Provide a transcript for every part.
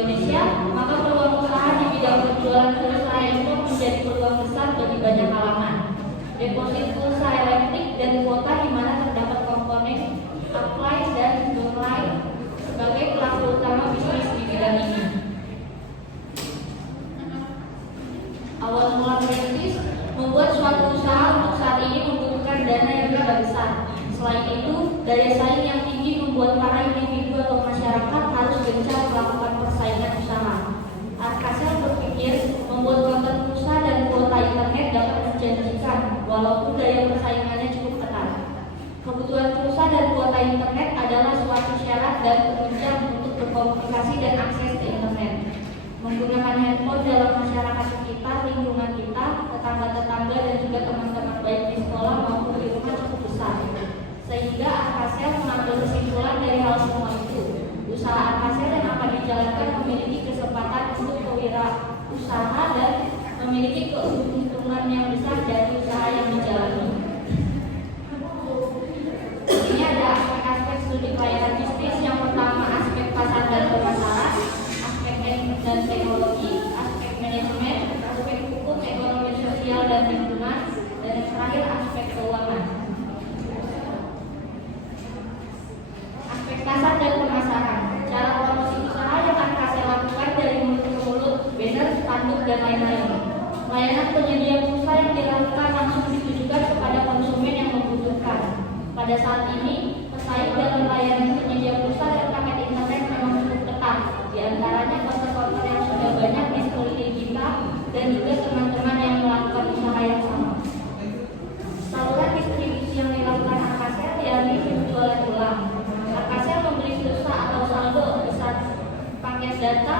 Indonesia, maka peluang usaha di bidang penjualan pulsa elektronik menjadi peluang besar bagi banyak kalangan. Deposit pulsa elektrik dan kuota di mana terdapat komponen upline dan downline sebagai pelaku utama bisnis di bidang ini. Awal mula merintis membuat suatu usaha untuk saat ini membutuhkan dana yang lebih besar. Selain itu, daya saing yang tinggi membuat para individu atau masyarakat harus gencar melakukan persaingan usaha. Arkasel berpikir membuat konten pulsa dan kuota internet dapat menjanjikan, walaupun daya persaingannya cukup ketat. Kebutuhan pulsa dan kuota internet adalah suatu syarat dan penunjang untuk berkomunikasi dan akses ke internet. Menggunakan handphone dalam masyarakat sekitar, lingkungan kita, tetangga-tetangga dan juga teman-teman baik di sekolah maupun di rumah cukup besar. Sehingga Arkasel mengambil kesimpulan dari hal semua itu. Usaha Arkasel yang akan dijalankan memiliki kesempatan untuk kewirausaha dan memiliki keuntungan yang besar dari usaha yang dijalani. Ini ada aspek-aspek studi pelayanan bisnis. Yang pertama aspek pasar dan pemasaran, aspek teknik dan teknologi, aspek manajemen, aspek hukum, ekonomi sosial dan lingkungan, dan yang terakhir aspek keuangan. Aspek pasar dan pemasaran, cara promosi usaha yang akan Arkasel lakukan dari mulut ke mulut, banner, spanduk, dan lain-lain. Layanan penyedia pulsa yang dilakukan langsung ditujukan kepada konsumen yang membutuhkan. Pada saat ini, pesaing dalam layanan penyedia pulsa dan paket internet memang cukup ketat. Di antaranya konter-konter yang sudah banyak di sekeliling kita dan juga teman-teman yang melakukan usaha yang sama. Saluran distribusi yang dilakukan Arkasel yakni penjualan ulang. Arkasel membeli pulsa atau saldo besar paket data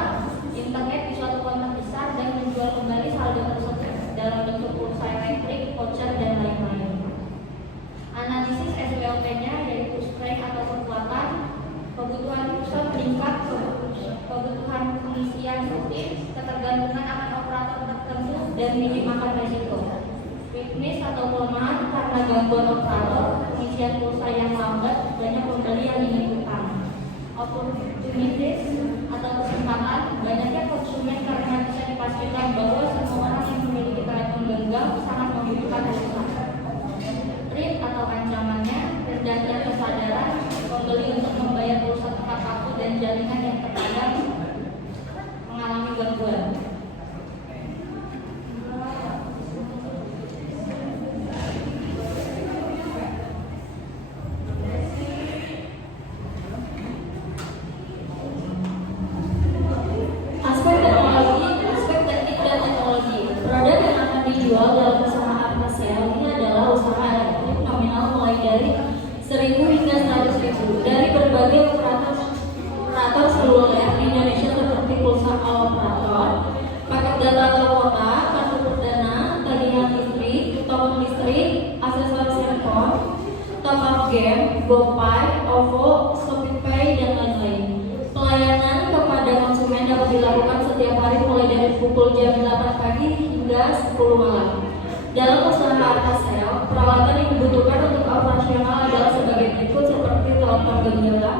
internet di suatu konter besar dan menjual kembali saldo tersebut dalam bentuk pulsa elektrik, voucher, dan lain-lain. Analisis SWOT-nya yaitu strength atau kekuatan, kebutuhan pulsa meningkat, kebutuhan pengisian rutin, ketergantungan akan operator tertentu, dan minim akan resiko. Weakness atau kelemahan karena gangguan operator, pengisian pulsa yang lambat, banyak pembeli yang ingin utang. Opportunities atau kesempatan, banyaknya konsumen karena bisa dipastikan bahwa semua orang yang memiliki telepon genggam sangat membutuhkan pulsa. Threat atau ancamannya, rendahnya kesadaran pembeli untuk membayar pulsa tepat waktu dan jaringan yang terkadang mengalami gangguan. Aspek teknik dan teknologi. Produk yang akan dijual dalam usaha Arkasel ini adalah usaha elektronik nominal mulai dari 1.000 hingga 100.000 dari berbagai operator seluler di Indonesia seperti pulsa operator, paket data kuota, kartu perdana, tagihan listrik, token listrik, aksesoris handphone, top up game, GoPay, OVO, ShopeePay, dan lain-lain. Pelayanan kepada konsumen dapat dilakukan setiap hari mulai dari pukul jam 8 pagi hingga 10 malam. Dalam usaha Arkasel, peralatan yang dibutuhkan untuk operasional adalah sebagai berikut seperti telepon genggam,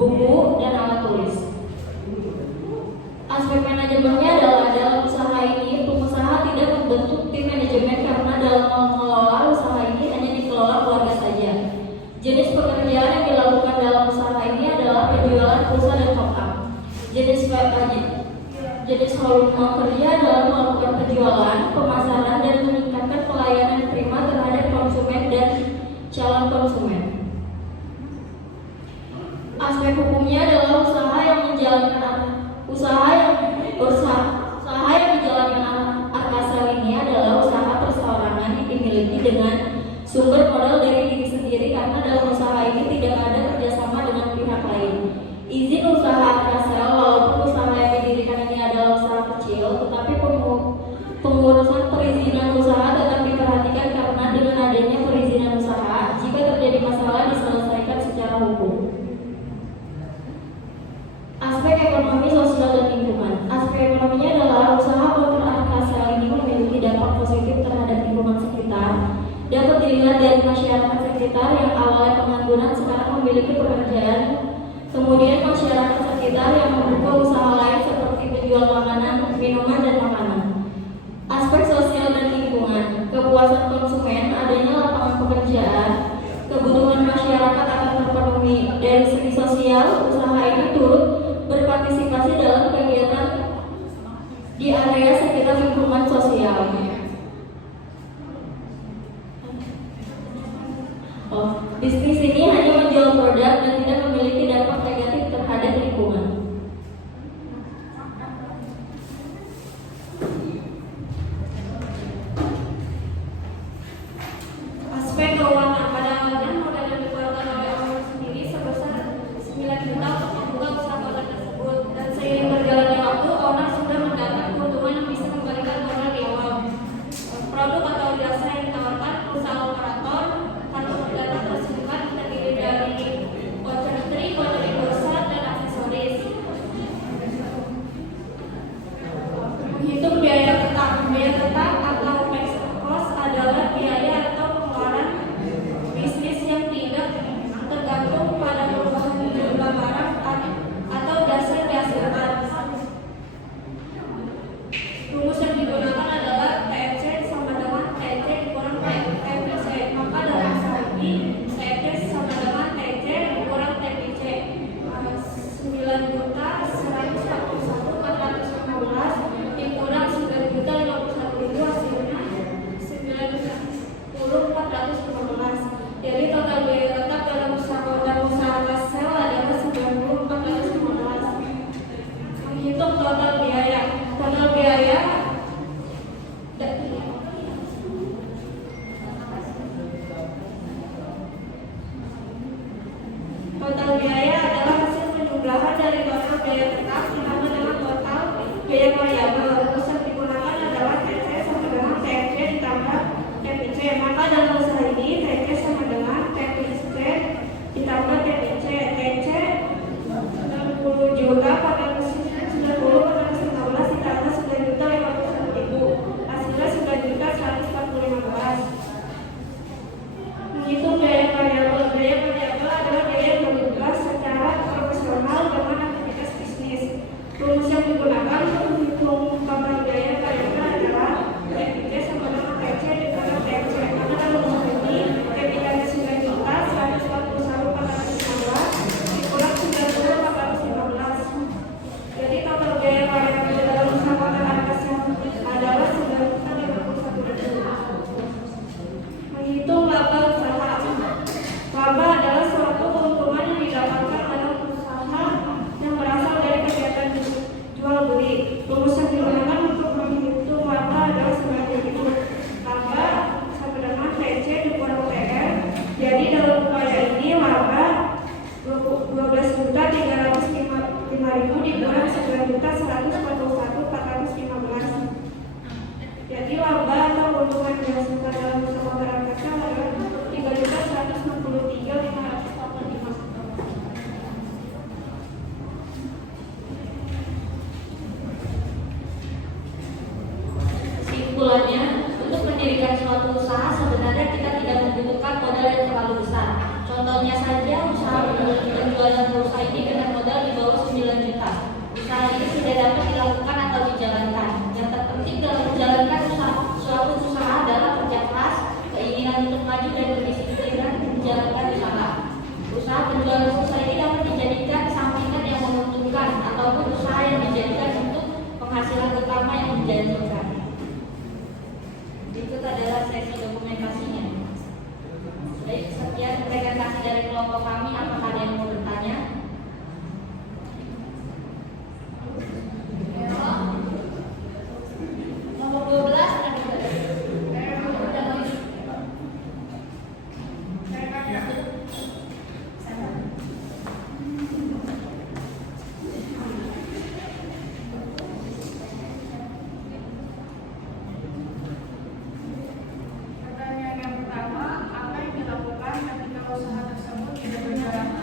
buku, dan alat tulis. Aspek manajemennya adalah dalam usaha ini, pengusaha tidak membentuk tim manajemen karena dalam mengelola usaha ini hanya dikelola keluarga saja. Jenis pekerjaan yang dilakukan dalam usaha ini adalah penjualan pulsa dan top up. Jenis volume kerja adalah melakukan penjualan, pemasaran, dan meningkatkan pelayanan prima terhadap konsumen dan calon konsumen. Aspek hukumnya adalah usaha yang dijalankan Arkasel ini adalah usaha perseorangan yang dimiliki dengan sumber modal dari diri sendiri karena dalam usaha ini tidak ada kerjasama dengan pihak lain. Izin usaha Arkasel, walaupun usaha yang didirikan ini adalah usaha kecil, tetapi pengurusan perizinan usaha tetap diperhatikan karena dengan adanya perizinan usaha, jika terjadi masalah diselesaikan secara hukum. Aspek ekonomi, sosial, dan lingkungan. Aspek ekonominya adalah usaha motor Arkasel ini memiliki dampak positif terhadap lingkungan sekitar. Dapat dilihat dari masyarakat sekitar yang awalnya pengangguran sekarang memiliki pekerjaan. Kemudian masyarakat sekitar yang membuka usaha lain seperti penjual makanan, minuman, dan makanan. Aspek sosial dan lingkungan, kepuasan konsumen, adanya lapangan pekerjaan, kebutuhan masyarakat akan terpenuhi. Dari segi sosial, usaha ini turut berpartisipasi dalam kegiatan di area sekitar lingkungan sosial. Bisnis ini hanya menjual produk dan tidak memiliki dampak negatif terhadap lingkungan. Aspek keuangan, pada awalnya modal yang dikeluarkan oleh owner sendiri sebesar 9 juta untuk membuka usaha modal tersebut, dan seiring berjalannya waktu, owner sudah mendapat keuntungan yang bisa memberikan modal di awal. Produk atau jasa yang ditawarkan perusahaan operator kartu dana tersebut terdiri dari voucher tri, voucher indosat, dan aksesoris. Menghitung biaya tetap. Biaya tetap atau fixed cost adalah biaya atau pengeluaran bisnis yang tidak tergantung pada perubahan jumlah barang atau jasa yang dihasilkan. Rumus yang digunakan adalah TFC sama dengan TC dikurang TPC. Maka dalam hal ini TFC sama dengan TC dikurang TPC. 9 juta 141.415 dikurang 9 juta 51.000 hasilnya 90.415. Jadi total biaya tetap dalam usaha sel adalah 90.415. Menghitung total biaya. Total biaya adalah hasil penjumlahan dari total biaya tetap ditambah dengan total biaya variabel. Rumus yang digunakan adalah TC sama dengan TFC ditambah TPC. Maka dalam usaha ini TC sama dengan TPC ditambah TPC. TC 60 juta pada mesin 90 pada mesin 16 ditambah 9 juta 51.000 hasilnya 9 juta 145. Menghitung biaya variabel. Biaya variabel adalah biaya yang berubah secara proporsional dengan aktivitas bisnis. Rumus yang digunakan untuk menghitung total biaya variabel adalah TPC sama dengan TC dikurang TC. Maka dalam usaha ini TPC 9 juta 141.415 dikurang 90.415. Jadi total biaya variabel dalam usaha kotak atas yang adalah 9.051.000. Menghitung laba usaha. Laba adalah suatu keuntungan yang didapatkan dalam usaha yang berasal dari kegiatan jual beli. Rumus yang digunakan untuk menghitung laba adalah sebagai berikut. Laba sama dengan TC dikurang TR. Jadi dalam upaya ini laba 12.305.000 dikurang 9.141.415. Jadi laba atau keuntungan yang dihasilkan dalam usaha barang kecil adalah 3.163.545. Kesimpulannya, untuk mendirikan suatu usaha sebenarnya kita tidak membutuhkan modal yang terlalu besar. Contohnya saja usaha penjualan pulsa ini dengan modal di bawah 9 juta. Usaha ini sudah dapat dilakukan atau dijalankan. Yang terpenting dalam menjalankan suatu usaha adalah kerja keras, keinginan untuk maju, dan kedisiplinan menjalankan usaha. Usaha penjualan pulsa ini dapat dijadikan sampingan yang menguntungkan ataupun usaha yang dijadikan untuk penghasilan utama yang menjanjikan. Berikut adalah sesi dokumentasinya. Baik, sekian presentasi dari kelompok kami. Apakah ada yang mau bertanya? Nomor 12 ada Pertanyaan yang pertama, apa yang dilakukan ketika usaha tersebut tidak berjalan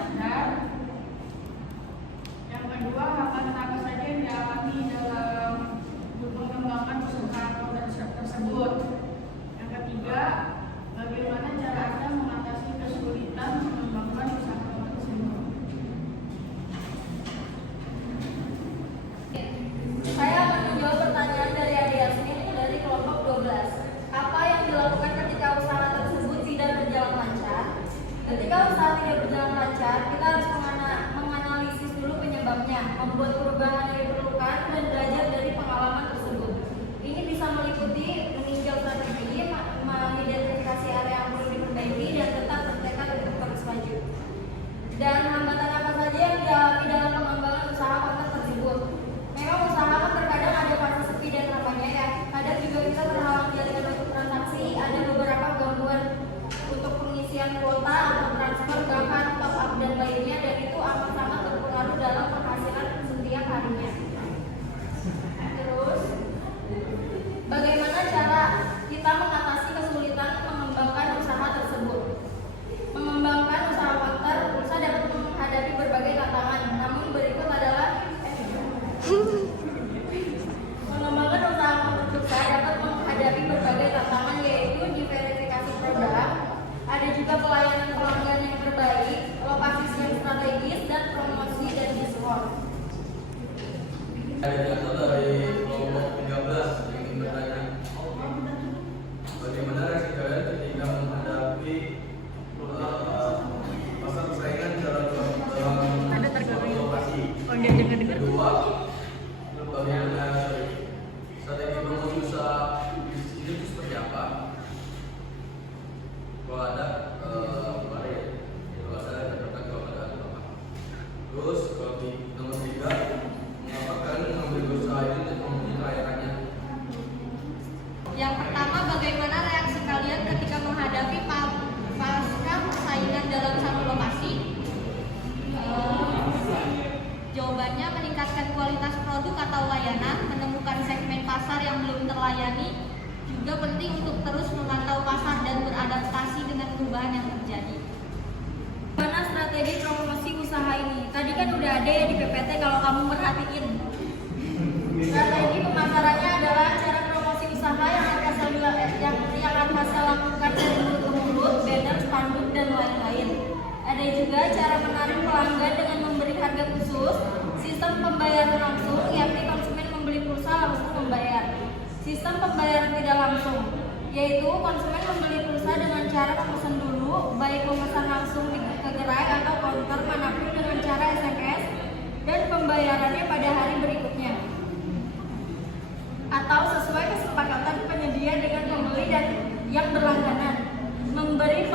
melayani, juga penting untuk terus memantau pasar dan beradaptasi dengan perubahan yang terjadi. Mana strategi promosi usaha ini? Tadi kan udah ada ya di PPT kalau kamu perhatiin. Strategi pemasarannya adalah cara promosi usaha yang akan saya lakukan dari mulut ke mulut, banner, spanduk, dan lain-lain. Ada juga cara menarik pelanggan dengan memberi harga khusus, sistem pembayaran langsung, yakni konsumen membeli pulsa langsung membayar. Sistem pembayaran tidak langsung, yaitu konsumen membeli pulsa dengan cara memesan dulu, baik memesan langsung ke gerai atau counter manapun dengan cara SMS, dan pembayarannya pada hari berikutnya, atau sesuai kesepakatan penyedia dengan pembeli dan yang berlangganan. Memberi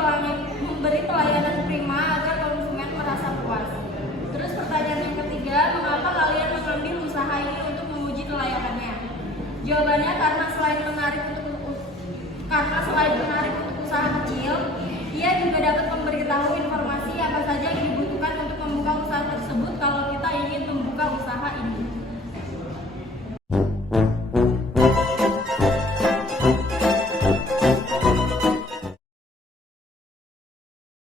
pelayanan prima agar konsumen merasa puas. Terus pertanyaan yang ketiga, mengapa kalian mengambil usaha ini untuk menguji kelayakannya? Jawabannya karena selain menarik untuk usaha kecil, ia juga dapat memberitahu informasi apa saja yang dibutuhkan untuk membuka usaha tersebut kalau kita ingin membuka usaha ini.